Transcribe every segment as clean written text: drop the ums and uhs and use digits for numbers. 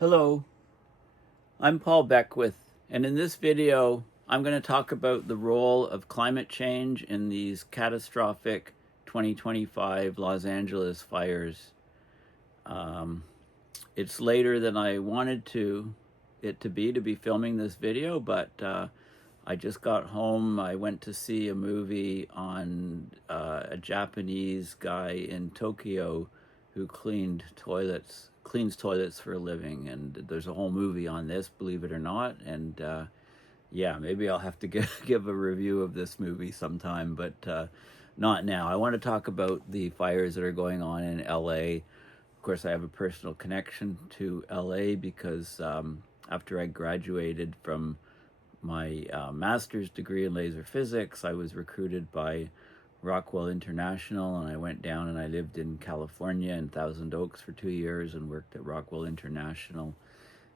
Hello, I'm Paul Beckwith, and in this video, I'm going to talk about the role of climate change in these catastrophic 2025 Los Angeles fires. It's later than I wanted it to be filming this video, but I just got home. I went to see a movie on a Japanese guy in Tokyo who cleans toilets for a living, and there's a whole movie on this, believe it or not. And yeah, maybe I'll have to give a review of this movie sometime, but not now. I want to talk about the fires that are going on in LA. Of course, I have a personal connection to LA because after I graduated from my master's degree in laser physics, I was recruited by Rockwell International, and I went down and I lived in California in Thousand Oaks for 2 years and worked at Rockwell International,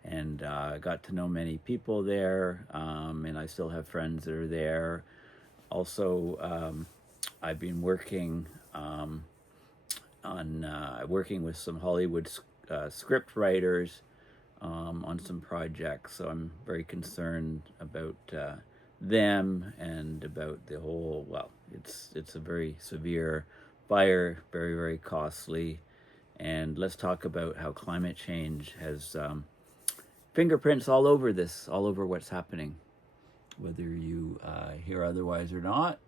and got to know many people there, and I still have friends that are there. Also, I've been working working with some Hollywood script writers on some projects, so I'm very concerned about them and about the whole. Well, it's a very severe fire, very, very costly, and let's talk about how climate change has fingerprints all over this, all over what's happening. Whether you hear otherwise or not,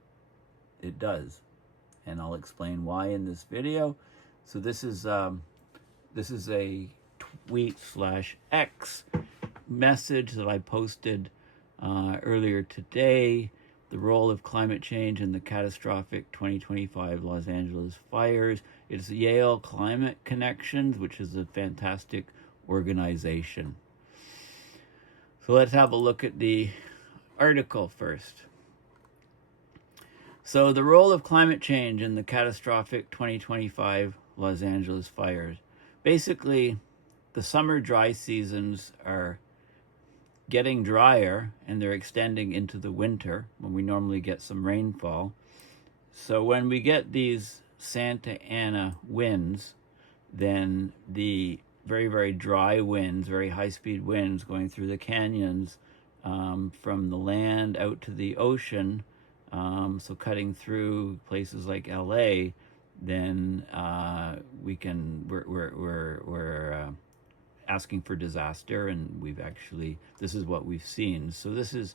it does, and I'll explain why in this video. So this is a tweet/X message that I posted earlier today. The role of climate change in the catastrophic 2025 Los Angeles fires. It's Yale Climate Connections, which is a fantastic organization. So let's have a look at the article first. So the role of climate change in the catastrophic 2025 Los Angeles fires. Basically, the summer dry seasons are getting drier and they're extending into the winter when we normally get some rainfall. So when we get these Santa Ana winds, then the very, very dry winds, very high-speed winds going through the canyons from the land out to the ocean, so cutting through places like LA, then we're asking for disaster, and this is what we've seen. So this is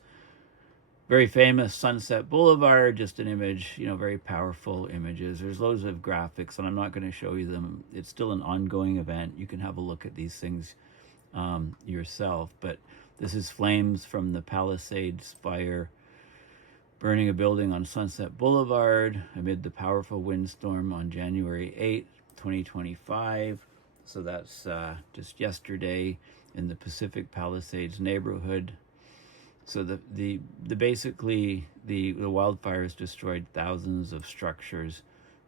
very famous Sunset Boulevard, just an image, very powerful images. There's loads of graphics, and I'm not going to show you them. It's still an ongoing event. You can have a look at these things yourself, but this is flames from the Palisades fire burning a building on Sunset Boulevard amid the powerful windstorm on January 8, 2025. So that's just yesterday in the Pacific Palisades neighborhood. So the wildfires destroyed thousands of structures,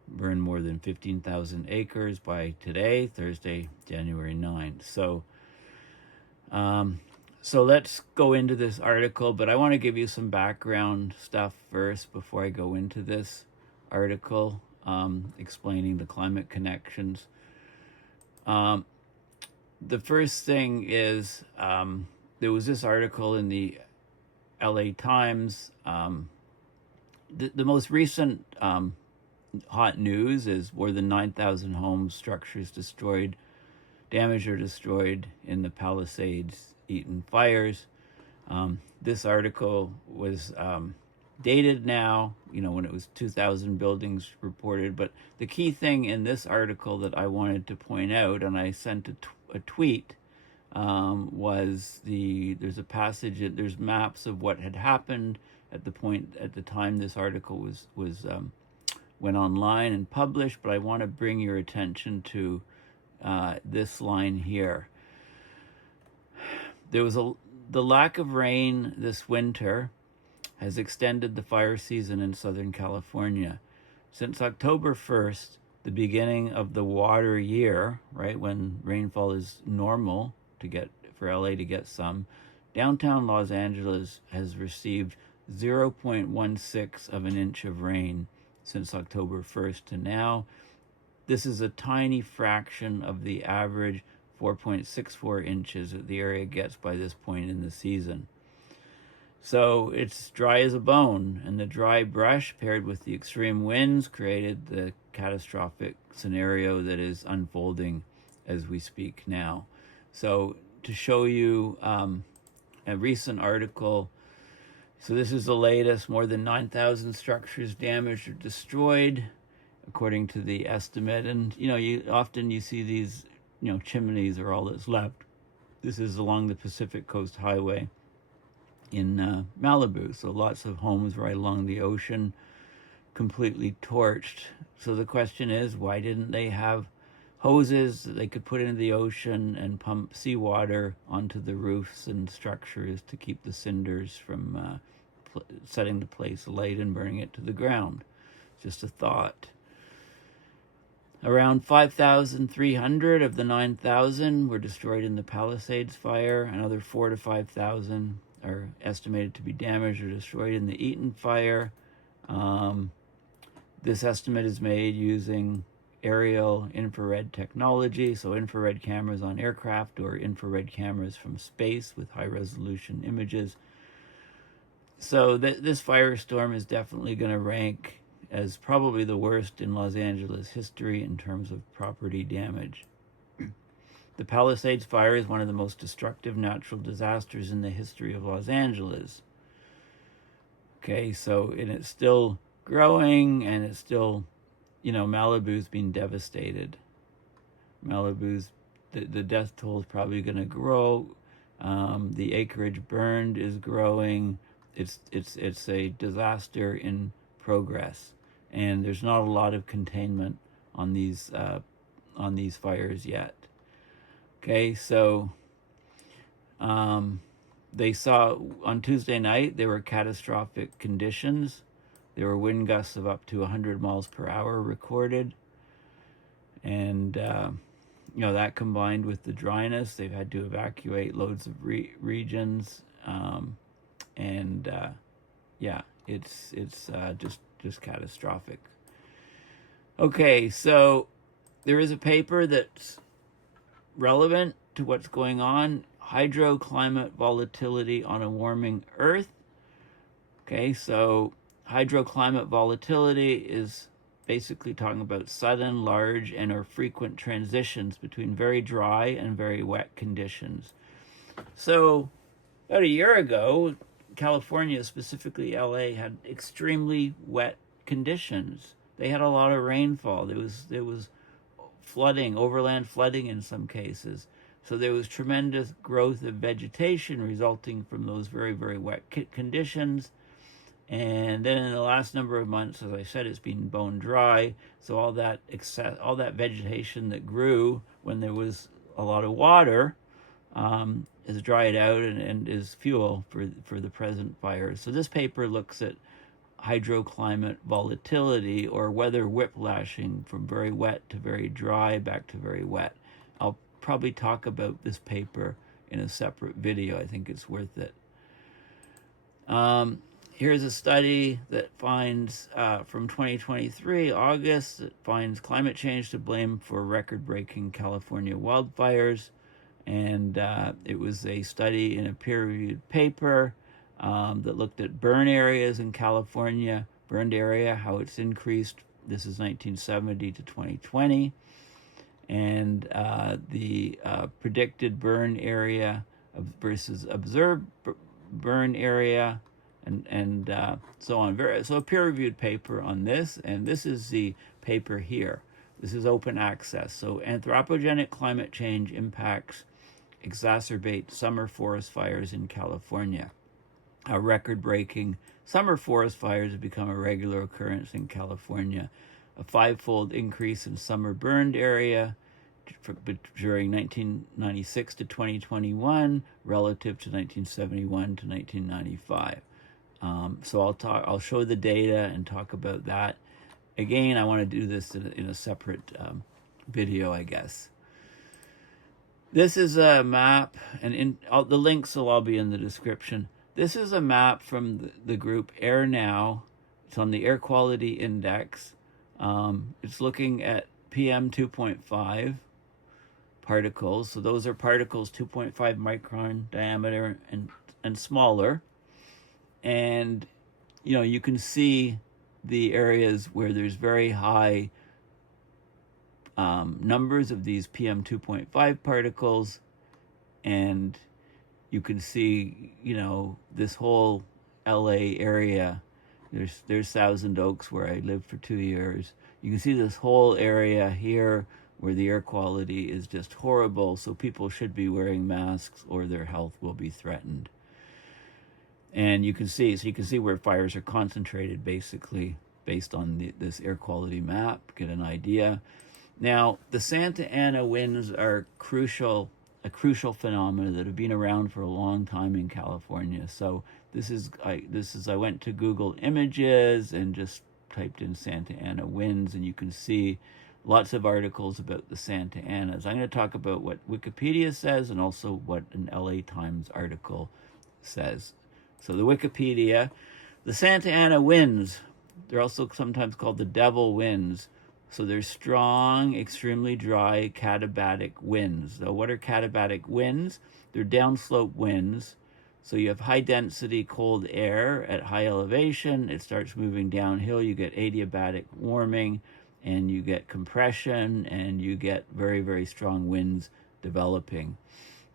burned more than 15,000 acres by today, Thursday, January 9th. So let's go into this article, but I want to give you some background stuff first before I go into this article, explaining the climate connections. The first thing is there was this article in the LA Times. The most recent hot news is more than 9,000 homes, structures damaged or destroyed in the Palisades Eaton fires. This article was dated now, when it was 2,000 buildings reported. But the key thing in this article that I wanted to point out, and I sent a tweet, was there's a passage, there's maps of what had happened at the time this article was went online and published. But I want to bring your attention to this line here. The lack of rain this winter has extended the fire season in Southern California. Since October 1st, the beginning of the water year, right, when rainfall is normal for LA to get some, downtown Los Angeles has received 0.16 of an inch of rain since October 1st to now. This is a tiny fraction of the average 4.64 inches that the area gets by this point in the season. So it's dry as a bone, and the dry brush paired with the extreme winds created the catastrophic scenario that is unfolding as we speak now. So to show you a recent article, so this is the latest, more than 9,000 structures damaged or destroyed, according to the estimate. And, you often see these, chimneys are all that's left. This is along the Pacific Coast Highway in Malibu. So lots of homes right along the ocean, completely torched. So the question is, why didn't they have hoses that they could put into the ocean and pump seawater onto the roofs and structures to keep the cinders from setting the place alight and burning it to the ground? Just a thought. Around 5,300 of the 9,000 were destroyed in the Palisades fire. Another 4,000 to 5,000 are estimated to be damaged or destroyed in the Eaton fire. This estimate is made using aerial infrared technology, so infrared cameras on aircraft or infrared cameras from space with high-resolution images. So this firestorm is definitely going to rank as probably the worst in Los Angeles history in terms of property damage. The Palisades fire is one of the most destructive natural disasters in the history of Los Angeles. Okay, so and it's still growing, and it's still, Malibu's been devastated. Malibu's, the death toll is probably going to grow. The acreage burned is growing. It's a disaster in progress, and there's not a lot of containment on these fires yet. Okay, so they saw on Tuesday night there were catastrophic conditions. There were wind gusts of up to 100 miles per hour recorded, and that combined with the dryness, they've had to evacuate loads of regions, it's just catastrophic. Okay, so there is a paper that's relevant to what's going on: hydroclimate volatility on a warming Earth. Okay, so hydroclimate volatility is basically talking about sudden, large, and or frequent transitions between very dry and very wet conditions. So about a year ago, California, specifically LA, had extremely wet conditions. They had a lot of rainfall. There was flooding, overland flooding in some cases. So there was tremendous growth of vegetation resulting from those very, very wet conditions. And then in the last number of months, as I said, it's been bone dry. So all that vegetation that grew when there was a lot of water is dried out and is fuel for the present fires. So this paper looks at hydroclimate volatility, or weather whiplashing from very wet to very dry back to very wet. I'll probably talk about this paper in a separate video. I think it's worth it. Here's a study that finds from 2023, August, that finds climate change to blame for record-breaking California wildfires. And it was a study in a peer-reviewed paper that looked at burn areas in California, burned area, how it's increased. This is 1970 to 2020. And the predicted burn area versus observed burn area, and so on. So a peer-reviewed paper on this, and this is the paper here. This is open access. So anthropogenic climate change impacts exacerbate summer forest fires in California. Record-breaking summer forest fires have become a regular occurrence in California. A 5-fold increase in summer burned area during 1996 to 2021 relative to 1971 to 1995. So I'll show the data and talk about that. Again, I want to do this in a separate video, I guess. This is a map, and the links will all be in the description. This is a map from the group Air Now. It's on the Air Quality Index. It's looking at PM 2.5, particles. So those are particles 2.5 micron diameter and smaller. And, you can see the areas where there's very high numbers of these PM 2.5 particles. And you can see, this whole LA area. There's Thousand Oaks, where I lived for 2 years. You can see this whole area here where the air quality is just horrible, so people should be wearing masks or their health will be threatened. And you can see where fires are concentrated, basically, based on this air quality map, get an idea. Now, the Santa Ana winds are a crucial phenomenon that have been around for a long time in California. So I went to Google Images and just typed in Santa Ana winds, and you can see lots of articles about the Santa Anas. I'm going to talk about what Wikipedia says and also what an LA Times article says. So the Wikipedia, the Santa Ana winds, they're also sometimes called the devil winds. So they're strong, extremely dry, katabatic winds. So what are katabatic winds? They're downslope winds. So you have high density cold air at high elevation. It starts moving downhill. You get adiabatic warming, and you get compression, and you get very, very strong winds developing.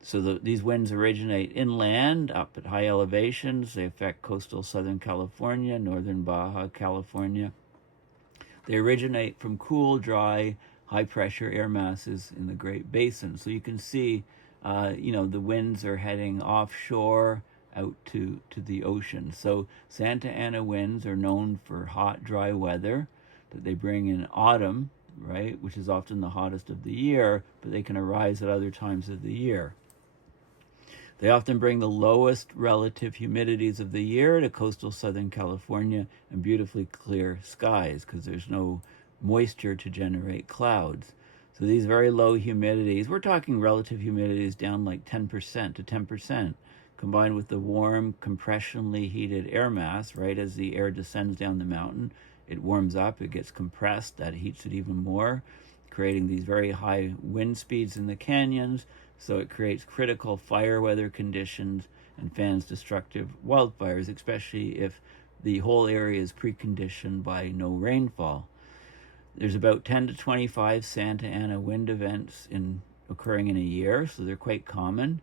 So these winds originate inland, up at high elevations. They affect coastal Southern California, northern Baja California. They originate from cool, dry, high-pressure air masses in the Great Basin. So you can see, the winds are heading offshore out to the ocean. So Santa Ana winds are known for hot, dry weather that they bring in autumn, right, which is often the hottest of the year, but they can arise at other times of the year. They often bring the lowest relative humidities of the year to coastal Southern California and beautifully clear skies because there's no moisture to generate clouds. So these very low humidities, we're talking relative humidities down like 10% to 10%, combined with the warm, compressionally heated air mass, right, as the air descends down the mountain, it warms up, it gets compressed, that heats it even more, creating these very high wind speeds in the canyons. So it creates critical fire weather conditions and fans destructive wildfires, especially if the whole area is preconditioned by no rainfall. There's about 10 to 25 Santa Ana wind events occurring in a year, so they're quite common.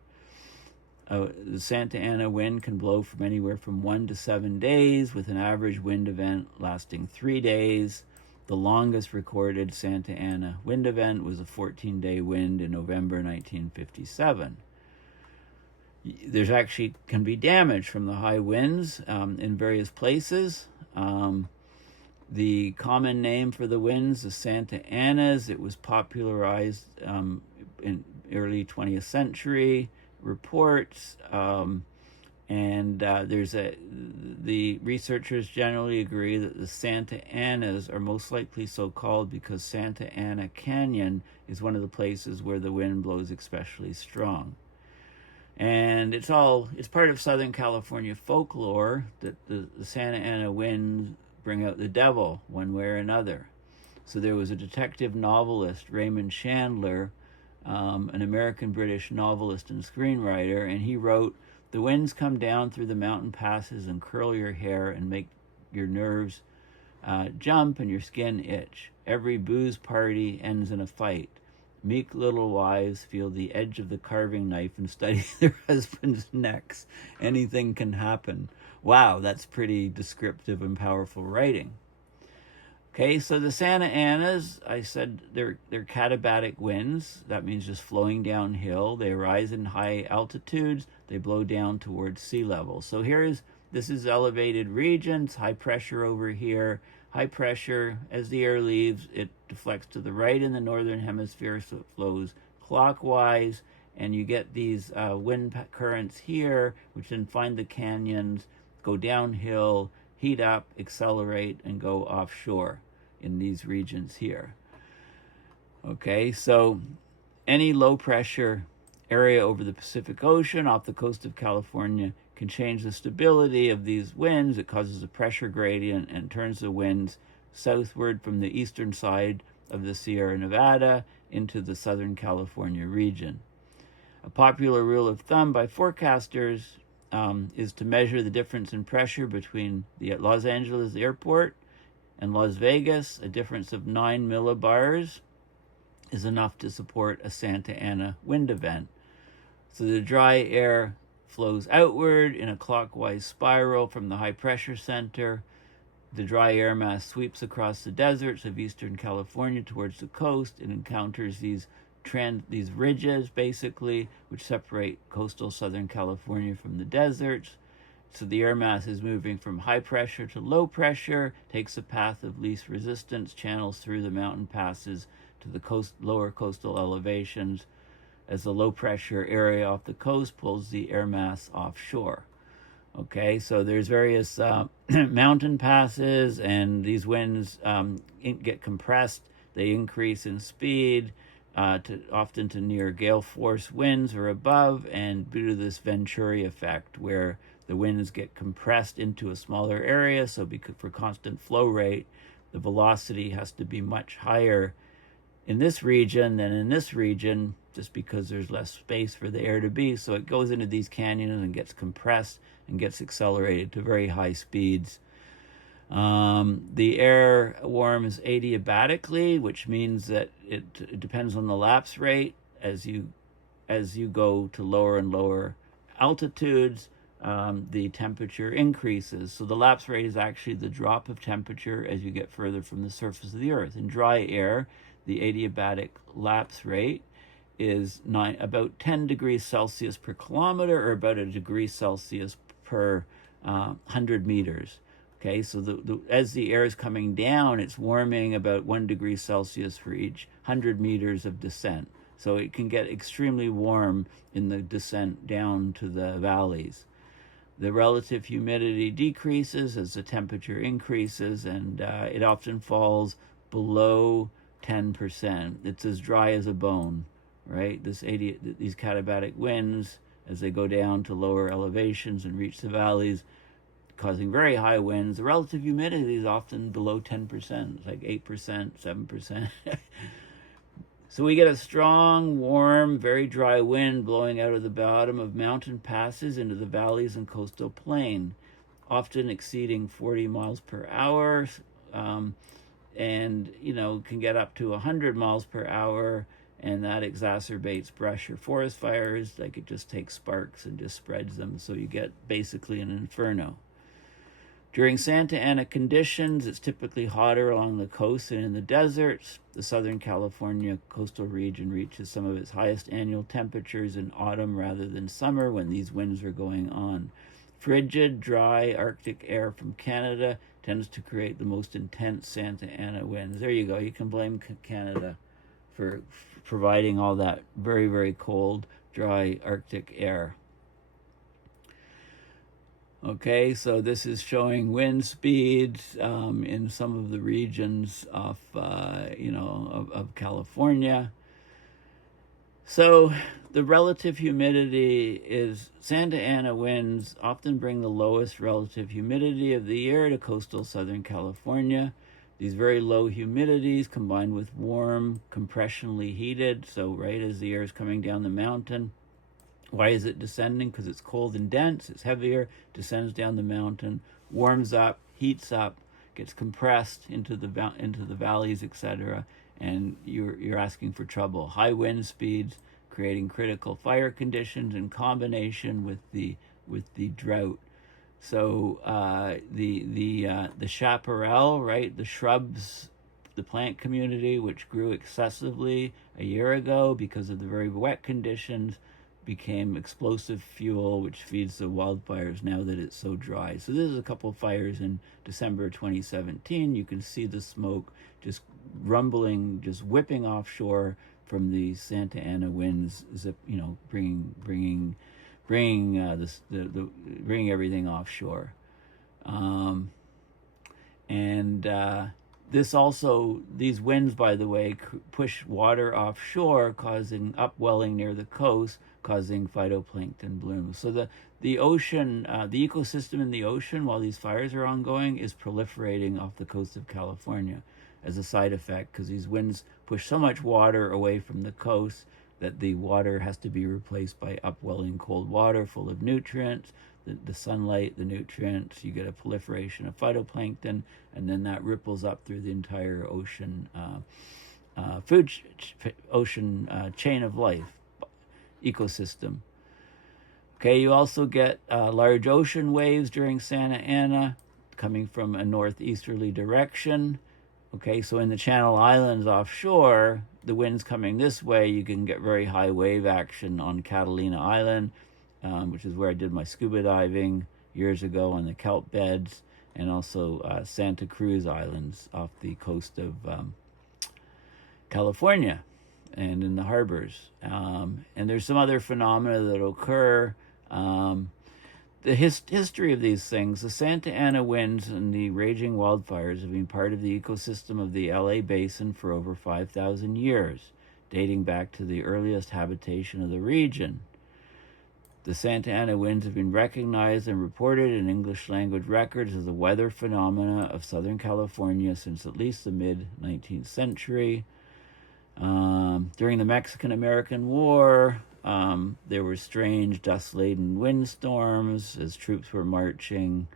The Santa Ana wind can blow from anywhere from 1 to 7 days, with an average wind event lasting 3 days. The longest recorded Santa Ana wind event was a 14-day wind in November 1957. There's actually can be damage from the high winds in various places. The common name for the winds is Santa Anas. It was popularized in early 20th century reports. The researchers generally agree that the Santa Anas are most likely so called because Santa Ana Canyon is one of the places where the wind blows especially strong. And it's part of Southern California folklore that the Santa Ana winds bring out the devil one way or another. So there was a detective novelist, Raymond Chandler, an American-British novelist and screenwriter, and he wrote, "The winds come down through the mountain passes and curl your hair and make your nerves jump and your skin itch. Every booze party ends in a fight. Meek little wives feel the edge of the carving knife and study their husbands' necks. Anything can happen." Wow, that's pretty descriptive and powerful writing. Okay, so the Santa Anas, I said they're katabatic winds. That means just flowing downhill. They rise in high altitudes. They blow down towards sea level. So this is elevated regions, high pressure over here. High pressure, as the air leaves, it deflects to the right in the northern hemisphere, so it flows clockwise, and you get these wind currents here, which then find the canyons, go downhill, heat up, accelerate, and go offshore in these regions here. Okay, so any low pressure area over the Pacific Ocean off the coast of California can change the stability of these winds. It causes a pressure gradient and turns the winds southward from the eastern side of the Sierra Nevada into the Southern California region. A popular rule of thumb by forecasters is to measure the difference in pressure between the Los Angeles airport and Las Vegas. A difference of 9 millibars is enough to support a Santa Ana wind event. So the dry air flows outward in a clockwise spiral from the high pressure center. The dry air mass sweeps across the deserts of eastern California towards the coast and encounters these ridges, basically, which separate coastal Southern California from the deserts. So the air mass is moving from high pressure to low pressure, takes a path of least resistance, channels through the mountain passes to the lower coastal elevations, as the low pressure area off the coast pulls the air mass offshore. Okay, so there's various mountain passes, and these winds get compressed. They increase in speed, often to near gale force winds or above, and due to this Venturi effect, where the winds get compressed into a smaller area, so for constant flow rate, the velocity has to be much higher in this region than in this region, just because there's less space for the air to be. So it goes into these canyons and gets compressed and gets accelerated to very high speeds. The air warms adiabatically, which means that it depends on the lapse rate. As you go to lower and lower altitudes, the temperature increases. So the lapse rate is actually the drop of temperature as you get further from the surface of the Earth. In dry air, the adiabatic lapse rate is about 10 degrees Celsius per kilometer, or about a degree Celsius per 100 meters. Okay, so as the air is coming down, it's warming about 1 degree Celsius for each 100 meters of descent. So it can get extremely warm in the descent down to the valleys. The relative humidity decreases as the temperature increases, and it often falls below 10%. It's as dry as a bone, right? These katabatic winds, as they go down to lower elevations and reach the valleys, causing very high winds. The relative humidity is often below 10%, it's like 8%, 7%. So we get a strong, warm, very dry wind blowing out of the bottom of mountain passes into the valleys and coastal plain, often exceeding 40 miles per hour, and can get up to 100 miles per hour, and that exacerbates brush or forest fires. Like, it just takes sparks and just spreads them, so you get basically an inferno. During Santa Ana conditions, it's typically hotter along the coast and in the deserts. The Southern California coastal region reaches some of its highest annual temperatures in autumn rather than summer, when these winds are going on. Frigid, dry Arctic air from Canada tends to create the most intense Santa Ana winds. There you go. You can blame Canada for providing all that very, very cold, dry Arctic air. Okay, so this is showing wind speeds in some of the regions of California. So the relative humidity is, Santa Ana winds often bring the lowest relative humidity of the year to coastal Southern California. These very low humidities combined with warm, compressionally heated, so right as the air is coming down the mountain. Why is it descending? Because it's cold and dense, it's heavier, descends down the mountain, warms up, heats up, gets compressed into the valleys, etc., and you're asking for trouble. High wind speeds, creating critical fire conditions in combination with the drought. So the chaparral, right, the shrubs, the plant community, which grew excessively a year ago because of the very wet conditions, became explosive fuel, which feeds the wildfires now that it's so dry. So this is a couple of fires in December 2017. You can see the smoke just rumbling, just whipping offshore from the Santa Ana winds, bringing everything offshore. These winds, by the way, push water offshore, causing upwelling near the coast, causing phytoplankton blooms. So the ocean, the ecosystem in the ocean, while these fires are ongoing, is proliferating off the coast of California. as a side effect, because these winds push so much water away from the coast that the water has to be replaced by upwelling cold water full of nutrients, the sunlight, the nutrients. You get a proliferation of phytoplankton, and then that ripples up through the entire ocean chain of life ecosystem. Okay, you also get large ocean waves during Santa Ana coming from a northeasterly direction. Okay, so in the Channel Islands offshore, the wind's coming this way, you can get very high wave action on Catalina Island, which is where I did my scuba diving years ago on the kelp beds, and also Santa Cruz Islands off the coast of California and in the harbors. And there's some other phenomena that occur. The history of these things, the Santa Ana winds and the raging wildfires have been part of the ecosystem of the LA basin for over 5,000 years, dating back to the earliest habitation of the region. The Santa Ana winds have been recognized and reported in English language records as a weather phenomena of Southern California since at least the mid-19th century. During the Mexican-American War, there were strange dust-laden windstorms as troops were marching.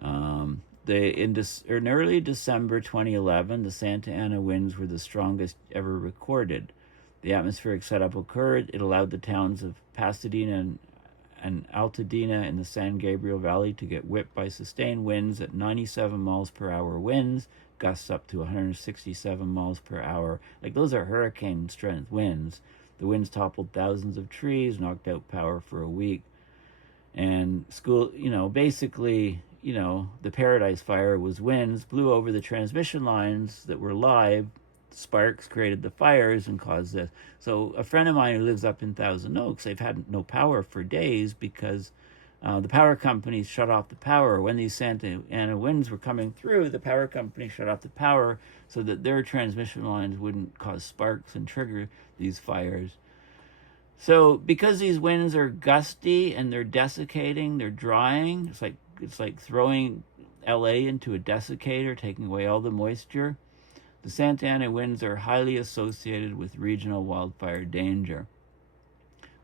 In early December 2011, the Santa Ana winds were the strongest ever recorded. The atmospheric setup occurred. It allowed the towns of Pasadena and Altadena in the San Gabriel Valley to get whipped by sustained winds at 97 miles per hour winds, gusts up to 167 miles per hour. Like, those are hurricane strength winds. The winds toppled thousands of trees, knocked out power for a week. And basically, the Paradise Fire was winds, blew over the transmission lines that were live. Sparks created the fires and caused this. So a friend of mine who lives up in Thousand Oaks, they've had no power for days because the power companies shut off the power. When these Santa Ana winds were coming through, the power company shut off the power so that their transmission lines wouldn't cause sparks and trigger these fires. So because these winds are gusty and they're desiccating, they're drying, it's like throwing LA into a desiccator, taking away all the moisture. The Santa Ana winds are highly associated with regional wildfire danger.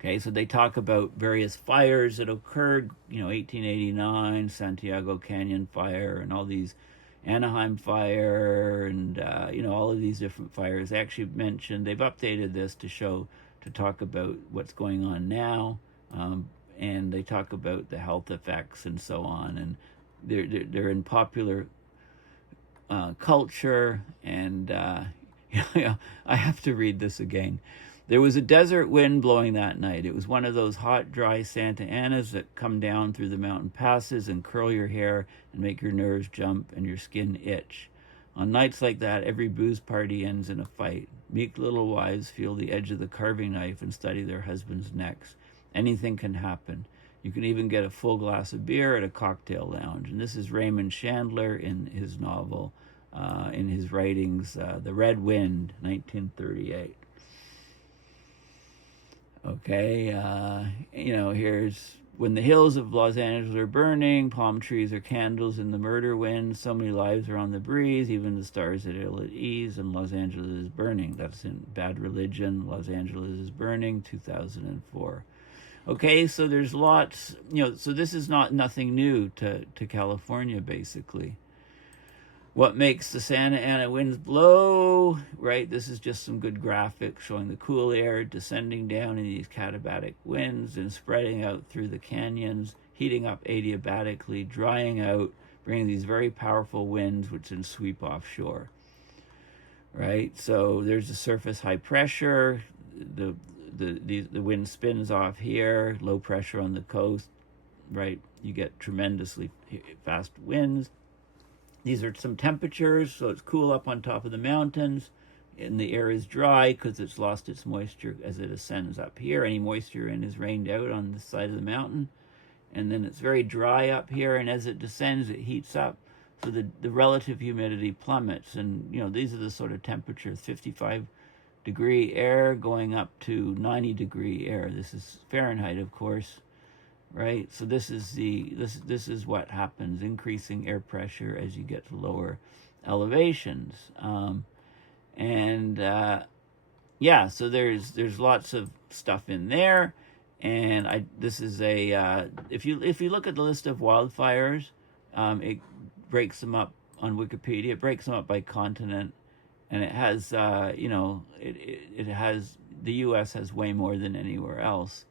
Okay, so they talk about various fires that occurred, 1889, Santiago Canyon fire, and all these Anaheim fire, and, all of these different fires. They actually mentioned, they've updated this to talk about what's going on now, and they talk about the health effects and so on, and they're in popular culture, and I have to read this again. There was a desert wind blowing that night. It was one of those hot, dry Santa Anas that come down through the mountain passes and curl your hair and make your nerves jump and your skin itch. On nights like that, every booze party ends in a fight. Meek little wives feel the edge of the carving knife and study their husbands' necks. Anything can happen. You can even get a full glass of beer at a cocktail lounge. And this is Raymond Chandler in his novel, in his writings, The Red Wind, 1938. Okay, here's when the hills of Los Angeles are burning, palm trees are candles in the murder wind, so many lives are on the breeze, even the stars are ill at ease, and Los Angeles is burning. That's in Bad Religion, Los Angeles is burning, 2004. Okay, so there's lots, so this is nothing new to California, basically. What makes the Santa Ana winds blow, right? This is just some good graphics showing the cool air descending down in these katabatic winds and spreading out through the canyons, heating up adiabatically, drying out, bringing these very powerful winds which then sweep offshore, right? So there's the surface high pressure, the wind spins off here, low pressure on the coast, right? You get tremendously fast winds. These are some temperatures, so it's cool up on top of the mountains, and the air is dry because it's lost its moisture as it ascends up here. Any moisture in is rained out on the side of the mountain, and then it's very dry up here, and as it descends, it heats up, so the relative humidity plummets, and these are the sort of temperatures, 55-degree air going up to 90-degree air. This is Fahrenheit, of course. Right, so this is what happens, increasing air pressure as you get to lower elevations. Yeah, so there's lots of stuff in there, and this is a if you look at the list of wildfires, it breaks them up on Wikipedia. It breaks them up by continent, and it has it has, the U.S. has way more than anywhere else.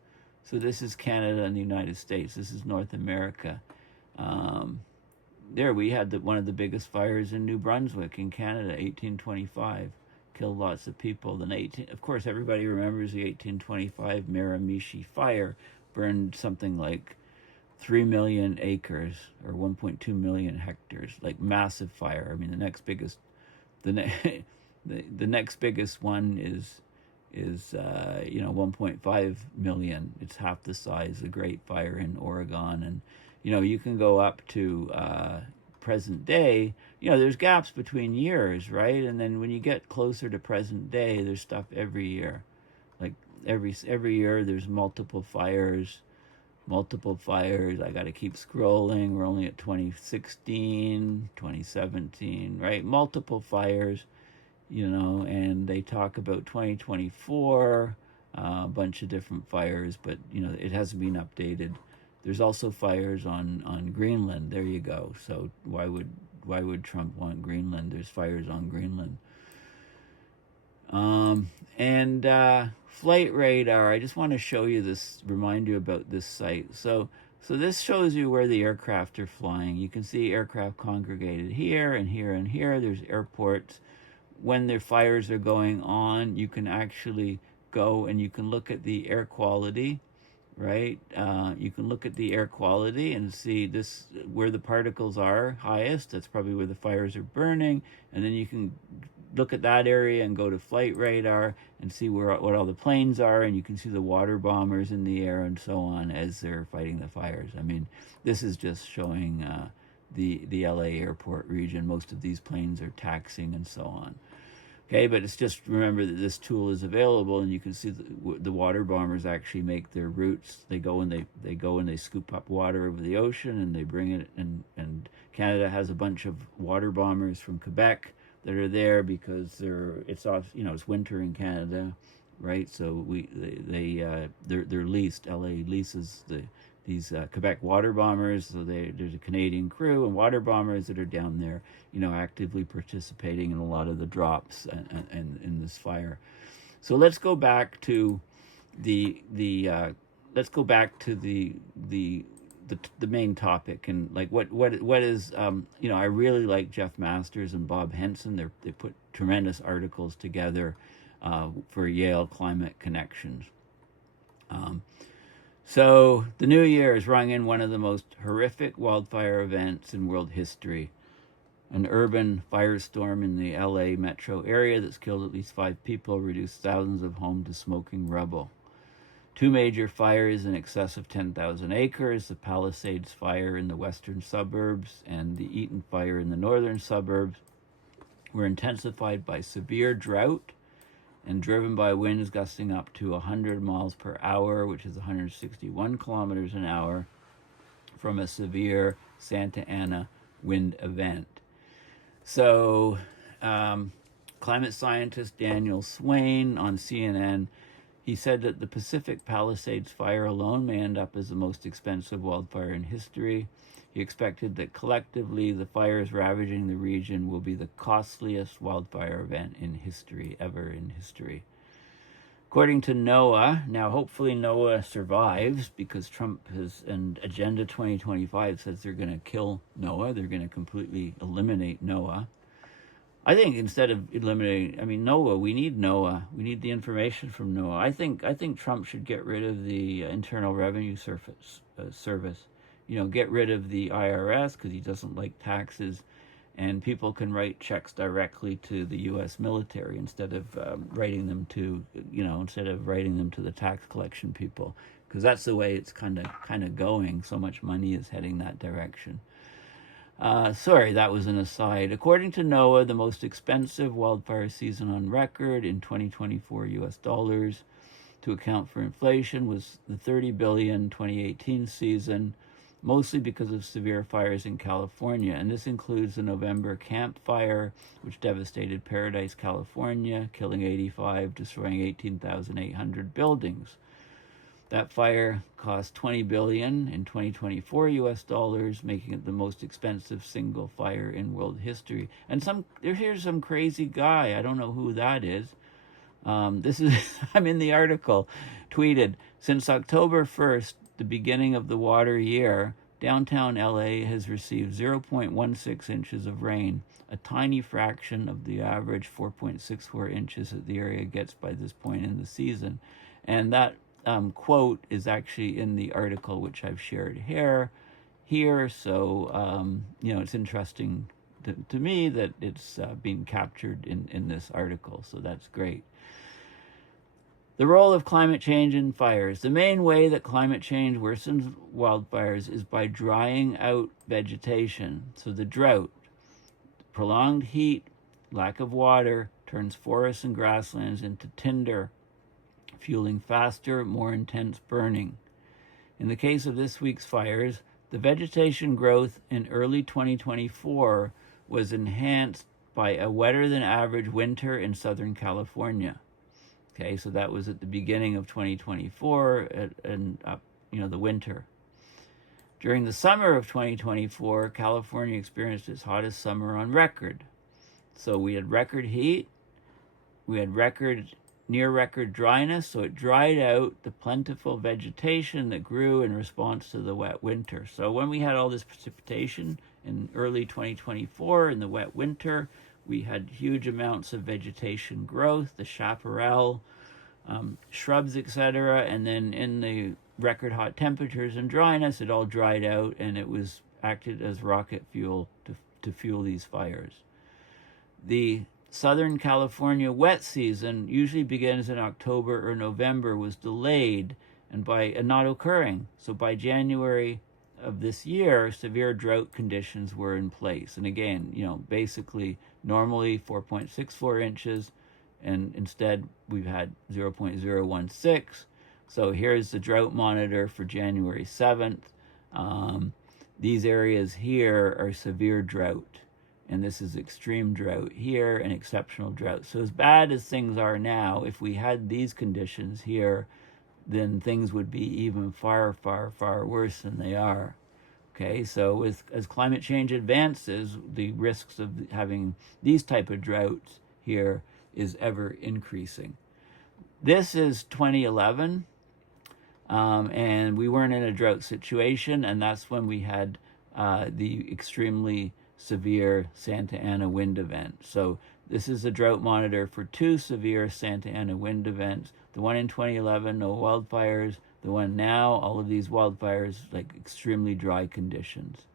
So this is Canada and the United States. This is North America. There we had one of the biggest fires in New Brunswick in Canada, 1825. Killed lots of people. Then of course, everybody remembers the 1825 Miramichi fire. Burned something like 3 million acres or 1.2 million hectares, like massive fire. I mean, the next biggest one is 1.5 million. It's half the size. The Great Fire in Oregon, and you can go up to present day. There's gaps between years, right? And then when you get closer to present day, there's stuff every year. Like every year there's multiple fires. I got to keep scrolling. We're only at 2016, 2017, right? Multiple fires, and they talk about 2024, a bunch of different fires, but it hasn't been updated. There's also fires on Greenland. There you go. So why would Trump want Greenland? There's fires on Greenland. And flight radar. I just want to show you this, remind you about this site. So this shows you where the aircraft are flying. You can see aircraft congregated here and here and here. There's airports. When their fires are going on, you can actually go and you can look at the air quality. Right? You can look at the air quality and see this, where the particles are highest. That's probably where the fires are burning. And then you can look at that area and go to flight radar and see what all the planes are. And you can see the water bombers in the air and so on as they're fighting the fires. I mean, this is just showing the LA airport region. Most of these planes are taxiing and so on. Okay, but it's just, remember that this tool is available, and you can see the water bombers actually make their routes. They go and they scoop up water over the ocean, and they bring it. And Canada has a bunch of water bombers from Quebec that are there because it's winter in Canada, right? So they're leased. LA leases these Quebec water bombers. So there's a Canadian crew and water bombers that are down there, actively participating in a lot of the drops and in this fire. So let's go back to the main topic, and like what is I really like Jeff Masters and Bob Henson. They put tremendous articles together for Yale Climate Connections. So the new year has rung in one of the most horrific wildfire events in world history. An urban firestorm in the LA metro area that's killed at least 5 people, reduced thousands of homes to smoking rubble. 2 major fires in excess of 10,000 acres, the Palisades fire in the western suburbs and the Eaton fire in the northern suburbs, were intensified by severe drought and driven by winds gusting up to 100 miles per hour, which is 161 kilometers an hour, from a severe Santa Ana wind event. So, climate scientist Daniel Swain on CNN, he said that the Pacific Palisades fire alone may end up as the most expensive wildfire in history. He expected that collectively the fires ravaging the region will be the costliest wildfire event in history, ever in history. According to NOAA, now hopefully NOAA survives, because Trump and Agenda 2025 says they're going to kill NOAA. They're going to completely eliminate NOAA. I think instead of eliminating, NOAA, we need NOAA. We need the information from NOAA. I think Trump should get rid of the Internal Revenue Service. Get rid of the IRS because he doesn't like taxes, and people can write checks directly to the U.S. military instead of writing them to the tax collection people, because that's the way it's kind of going. So much money is heading that direction. Sorry, that was an aside. According to NOAA, the most expensive wildfire season on record in 2024 U.S. dollars, to account for inflation, was the $30 billion 2018 season, mostly because of severe fires in California. And this includes the November Camp Fire, which devastated Paradise, California, killing 85, destroying 18,800 buildings. That fire cost $20 billion in 2024 US dollars, making it the most expensive single fire in world history. And here's some crazy guy, I don't know who that is. This is, I'm in the article, tweeted, since October 1st, the beginning of the water year, downtown LA has received 0.16 inches of rain, a tiny fraction of the average 4.64 inches that the area gets by this point in the season. And that quote is actually in the article which I've shared here. So, it's interesting to me that it's being captured in this article. So that's great. The role of climate change in fires. The main way that climate change worsens wildfires is by drying out vegetation. So the drought, prolonged heat, lack of water, turns forests and grasslands into tinder, fueling faster, more intense burning. In the case of this week's fires, the vegetation growth in early 2024 was enhanced by a wetter than average winter in Southern California. Okay, so that was at the beginning of 2024 and the winter. During the summer of 2024, California experienced its hottest summer on record. So we had record heat, we had near record dryness, so it dried out the plentiful vegetation that grew in response to the wet winter. So when we had all this precipitation in early 2024 in the wet winter, we had huge amounts of vegetation growth, the chaparral, shrubs, etc. And then in the record hot temperatures and dryness, it all dried out and it was acted as rocket fuel to fuel these fires. The Southern California wet season usually begins in October or November, was delayed and not occurring. So by January of this year, severe drought conditions were in place. And again, basically normally 4.64 inches, and instead we've had 0.016. So here's the drought monitor for January 7th. These areas here are severe drought, and this is extreme drought here and exceptional drought. So as bad as things are now, if we had these conditions here, then things would be even far, far, far worse than they are. Okay, so as climate change advances, the risks of having these type of droughts here is ever increasing. This is 2011, and we weren't in a drought situation, and that's when we had the extremely severe Santa Ana wind event. So this is a drought monitor for two severe Santa Ana wind events. The one in 2011, no wildfires. The one now, all of these wildfires, like extremely dry conditions.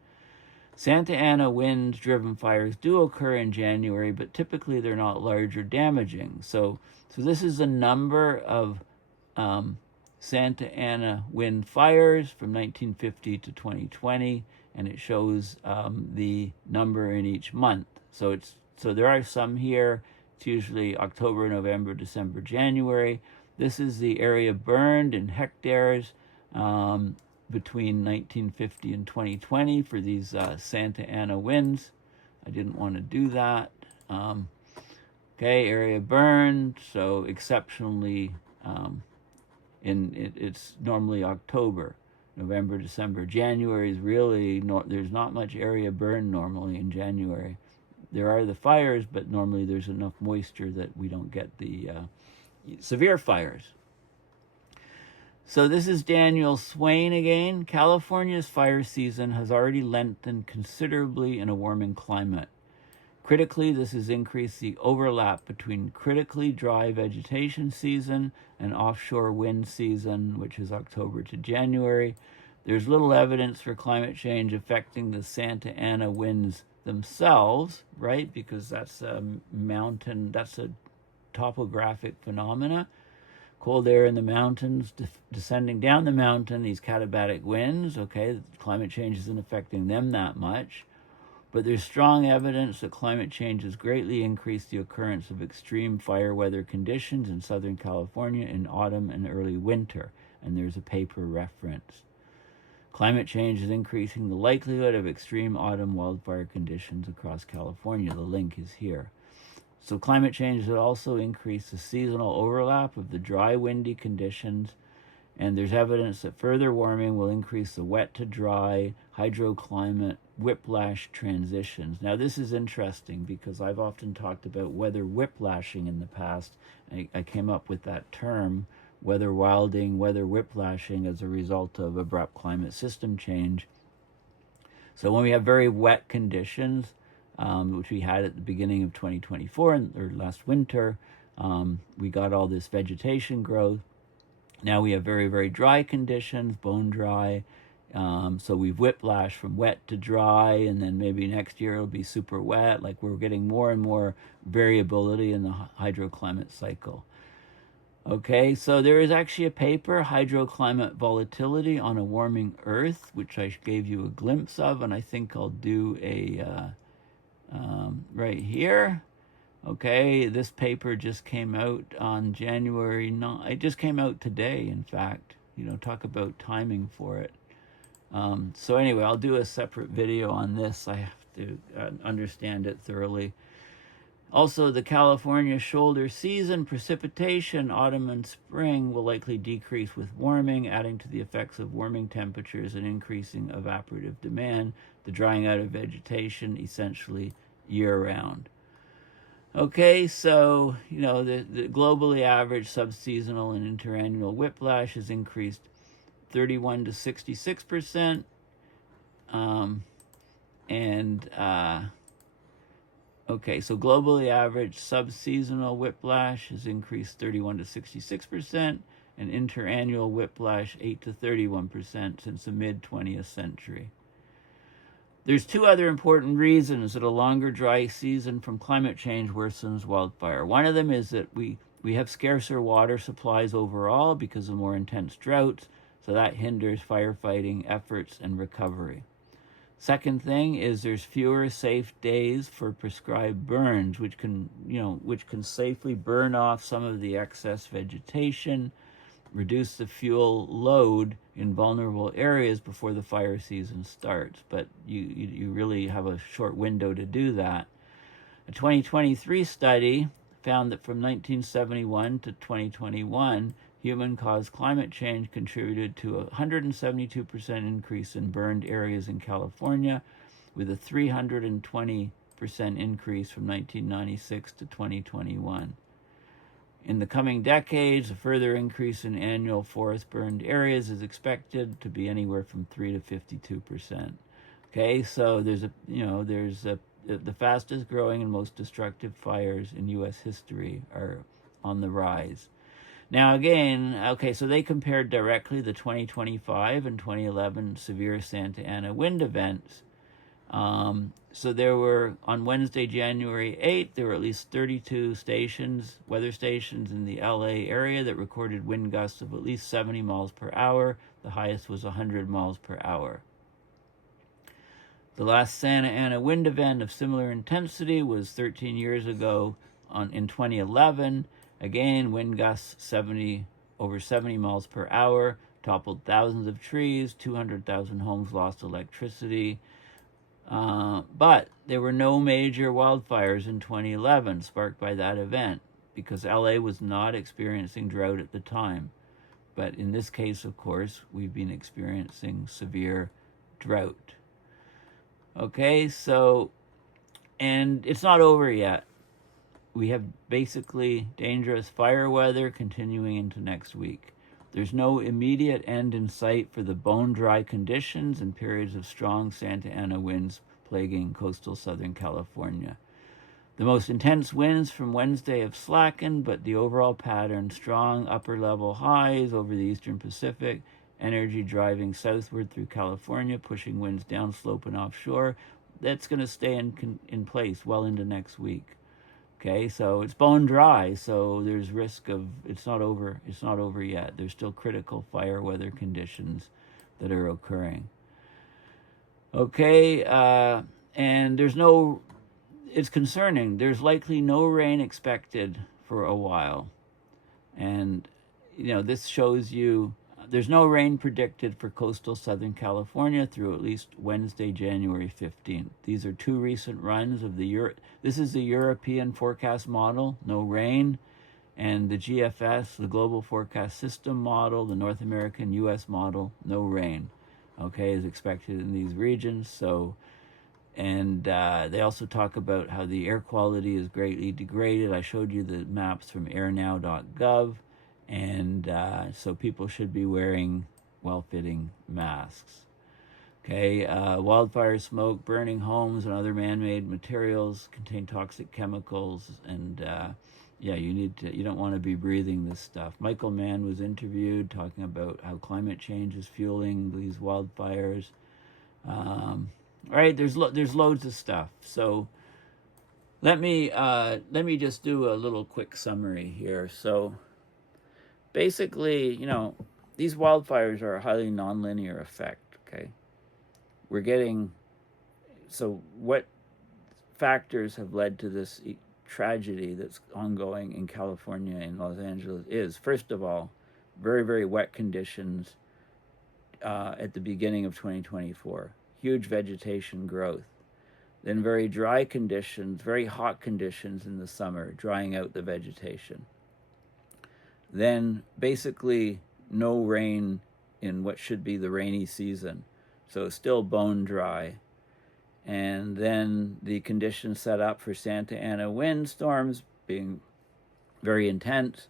Santa Ana wind-driven fires do occur in January, but typically they're not large or damaging. So this is a number of Santa Ana wind fires from 1950 to 2020, and it shows the number in each month. So there are some here. It's usually October, November, December, January. This is the area burned in hectares between 1950 and 2020 for these Santa Ana winds. I didn't want to do that. Okay, area burned, so exceptionally, it's normally October, November, December. January is really, there's not much area burned normally in January. There are the fires, but normally there's enough moisture that we don't get the severe fires. So this is Daniel Swain again. California's fire season has already lengthened considerably in a warming climate. Critically, this has increased the overlap between critically dry vegetation season and offshore wind season, which is October to January. There's little evidence for climate change affecting the Santa Ana winds themselves, right? Because that's a mountain, that's a topographic phenomena. Cold air in the mountains descending down the mountain, these katabatic winds, okay, climate change isn't affecting them that much. But there's strong evidence that climate change has greatly increased the occurrence of extreme fire weather conditions in Southern California in autumn and early winter. And there's a paper reference. Climate change is increasing the likelihood of extreme autumn wildfire conditions across California. The link is here. So climate change has also increased the seasonal overlap of the dry, windy conditions, and there's evidence that further warming will increase the wet to dry, hydroclimate, whiplash transitions. Now this is interesting because I've often talked about weather whiplashing in the past. I came up with that term, weather wilding, weather whiplashing, as a result of abrupt climate system change. So when we have very wet conditions, which we had at the beginning of 2024 or last winter, we got all this vegetation growth. Now we have very, very dry conditions, bone dry. So we've whiplashed from wet to dry, and then maybe next year it'll be super wet. Like, we're getting more and more variability in the hydroclimate cycle. Okay, so there is actually a paper, Hydroclimate Volatility on a Warming Earth, which I gave you a glimpse of, and I think I'll do a right here. Okay, this paper just came out on January 9th. It just came out today, in fact. You know, talk about timing for it. So anyway, I'll do a separate video on this. I have to understand it thoroughly. Also, the California shoulder season, precipitation, autumn and spring will likely decrease with warming, adding to the effects of warming temperatures and increasing evaporative demand, the drying out of vegetation essentially year-round. Okay, so, you know, the globally average subseasonal and interannual whiplash has increased 31 to 66%. Okay, so globally average subseasonal whiplash has increased 31 to 66%, and interannual whiplash 8 to 31% since the mid-20th century. There's two other important reasons that a longer dry season from climate change worsens wildfire. One of them is that we have scarcer water supplies overall because of more intense droughts, so that hinders firefighting efforts and recovery. Second thing is there's fewer safe days for prescribed burns, which can safely burn off some of the excess vegetation, reduce the fuel load in vulnerable areas before the fire season starts. But you really have a short window to do that. A 2023 study found that from 1971 to 2021, human-caused climate change contributed to a 172% increase in burned areas in California, with a 320% increase from 1996 to 2021. In the coming decades, a further increase in annual forest burned areas is expected to be anywhere from 3 to 52%. Okay, so there's the fastest growing and most destructive fires in U.S. history are on the rise. Now again, okay, so they compared directly the 2025 and 2011 severe Santa Ana wind events. So there were, on Wednesday, January 8th, there were at least 32 weather stations in the LA area that recorded wind gusts of at least 70 miles per hour. The highest was 100 miles per hour. The last Santa Ana wind event of similar intensity was 13 years ago in 2011. Again, wind gusts over 70 miles per hour, toppled thousands of trees, 200,000 homes lost electricity. But there were no major wildfires in 2011 sparked by that event because LA was not experiencing drought at the time. But in this case, of course, we've been experiencing severe drought. Okay, so, and it's not over yet. We have basically dangerous fire weather continuing into next week. There's no immediate end in sight for the bone-dry conditions and periods of strong Santa Ana winds plaguing coastal Southern California. The most intense winds from Wednesday have slackened, but the overall pattern, strong upper-level highs over the eastern Pacific, energy driving southward through California, pushing winds downslope and offshore, that's going to stay in place well into next week. Okay, so it's bone dry, so there's risk of, it's not over yet. There's still critical fire weather conditions that are occurring. Okay, and it's concerning. There's likely no rain expected for a while. And, this shows you, There's no rain predicted for coastal Southern California through at least Wednesday, January 15th. These are two recent runs of this is the European forecast model, no rain, and the GFS, the Global Forecast System model, the North American US model, no rain, okay, is expected in these regions. So, and they also talk about how the air quality is greatly degraded. I showed you the maps from airnow.gov. And so people should be wearing well-fitting masks. Okay, wildfire smoke, burning homes, and other man-made materials contain toxic chemicals, and yeah, you don't want to be breathing this stuff. Michael Mann was interviewed talking about how climate change is fueling these wildfires. Right, there's loads of stuff. So let me just do a little quick summary here. So basically, these wildfires are a highly nonlinear effect, okay? So what factors have led to this tragedy that's ongoing in California and Los Angeles is, first of all, very, very wet conditions at the beginning of 2024. Huge vegetation growth. Then very dry conditions, very hot conditions in the summer, drying out the vegetation. Then basically no rain in what should be the rainy season. So it's still bone dry. And then the conditions set up for Santa Ana windstorms being very intense,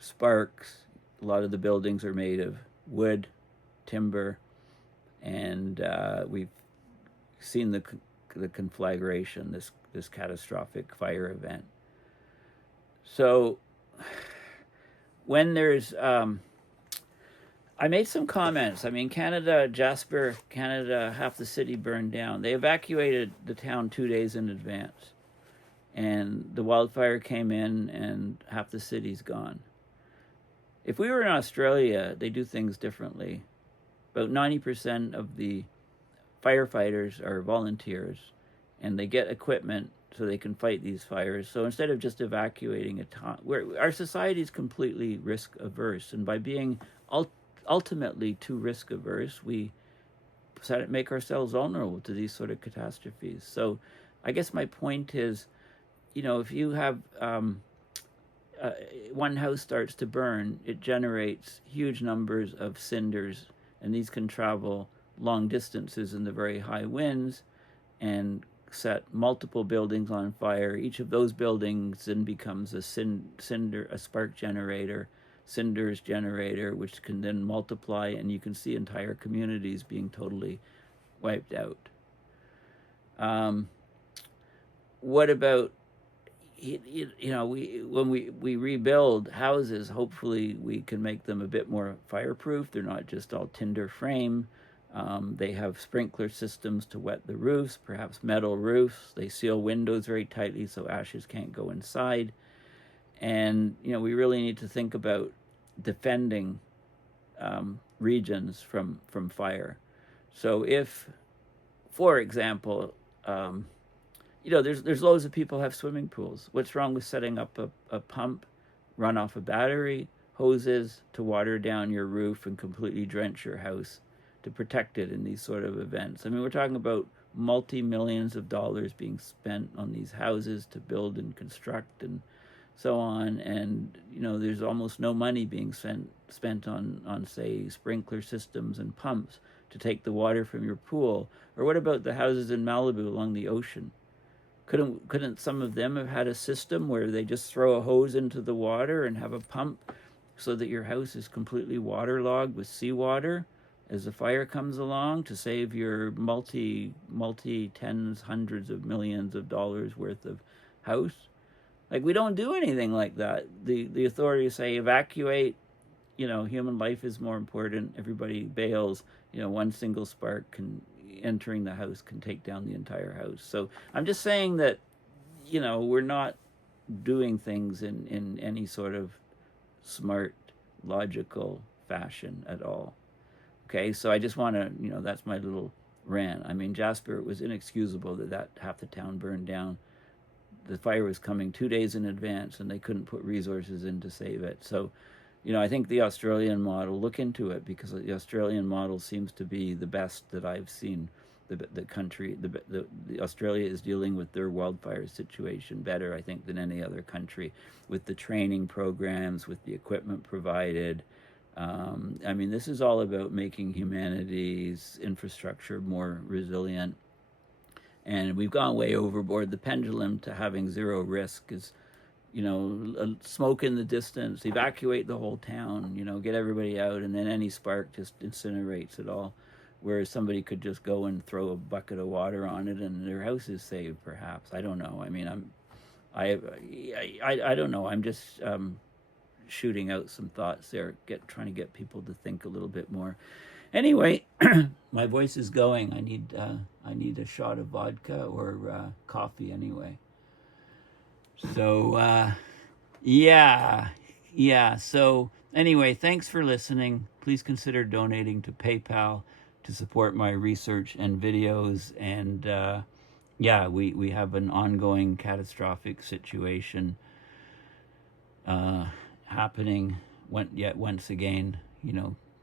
sparks. A lot of the buildings are made of wood, timber, and we've seen the conflagration, this catastrophic fire event. So when there's, I made some comments. I mean, Jasper, Canada, half the city burned down. They evacuated the town 2 days in advance. And the wildfire came in and half the city's gone. If we were in Australia, they do things differently. About 90% of the firefighters are volunteers, and they get equipment so they can fight these fires. So instead of just evacuating a town, our society is completely risk averse, and by being ultimately too risk averse, we make ourselves vulnerable to these sort of catastrophes. So I guess my point is, if you have one house starts to burn, it generates huge numbers of cinders, and these can travel long distances in the very high winds and set multiple buildings on fire. Each of those buildings then becomes a spark generator, cinders generator, which can then multiply, and you can see entire communities being totally wiped out. What about, when we rebuild houses, hopefully we can make them a bit more fireproof. They're not just all tinder frame. They have sprinkler systems to wet the roofs, perhaps metal roofs. They seal windows very tightly so ashes can't go inside. And, we really need to think about defending regions from fire. So if, for example, there's loads of people have swimming pools. What's wrong with setting up a pump, run off a battery, hoses to water down your roof and completely drench your house to protect it in these sort of events? I mean, we're talking about multi-millions of dollars being spent on these houses to build and construct and so on, and there's almost no money being spent on say sprinkler systems and pumps to take the water from your pool. Or what about the houses in Malibu along the ocean? Couldn't some of them have had a system where they just throw a hose into the water and have a pump so that your house is completely waterlogged with seawater as the fire comes along, to save your multi tens, hundreds of millions of dollars worth of house? Like, we don't do anything like that. The authorities say evacuate, human life is more important. Everybody bails. One single spark entering the house can take down the entire house. So I'm just saying that, we're not doing things in any sort of smart, logical fashion at all. Okay, so I just want to, that's my little rant. I mean, Jasper, it was inexcusable that half the town burned down. The fire was coming 2 days in advance, and they couldn't put resources in to save it. So I think the Australian model, look into it, because the Australian model seems to be the best that I've seen. The Australia is dealing with their wildfire situation better, I think, than any other country, with the training programs, with the equipment provided. This is all about making humanity's infrastructure more resilient. And we've gone way overboard. The pendulum to having zero risk is, smoke in the distance, evacuate the whole town, get everybody out, and then any spark just incinerates it all. Whereas somebody could just go and throw a bucket of water on it and their house is saved, perhaps. I don't know. I don't know. I'm just shooting out some thoughts there, trying to get people to think a little bit more. Anyway, my voice is going. I need a shot of vodka or coffee anyway. So yeah. So anyway, thanks for listening. Please consider donating to PayPal to support my research and videos. And we have an ongoing catastrophic situation happening. Once again,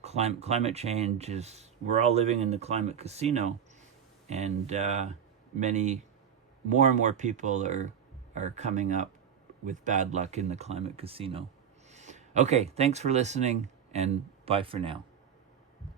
climate change is, we're all living in the climate casino, and many more and more people are coming up with bad luck in the climate casino. Okay, thanks for listening, and bye for now.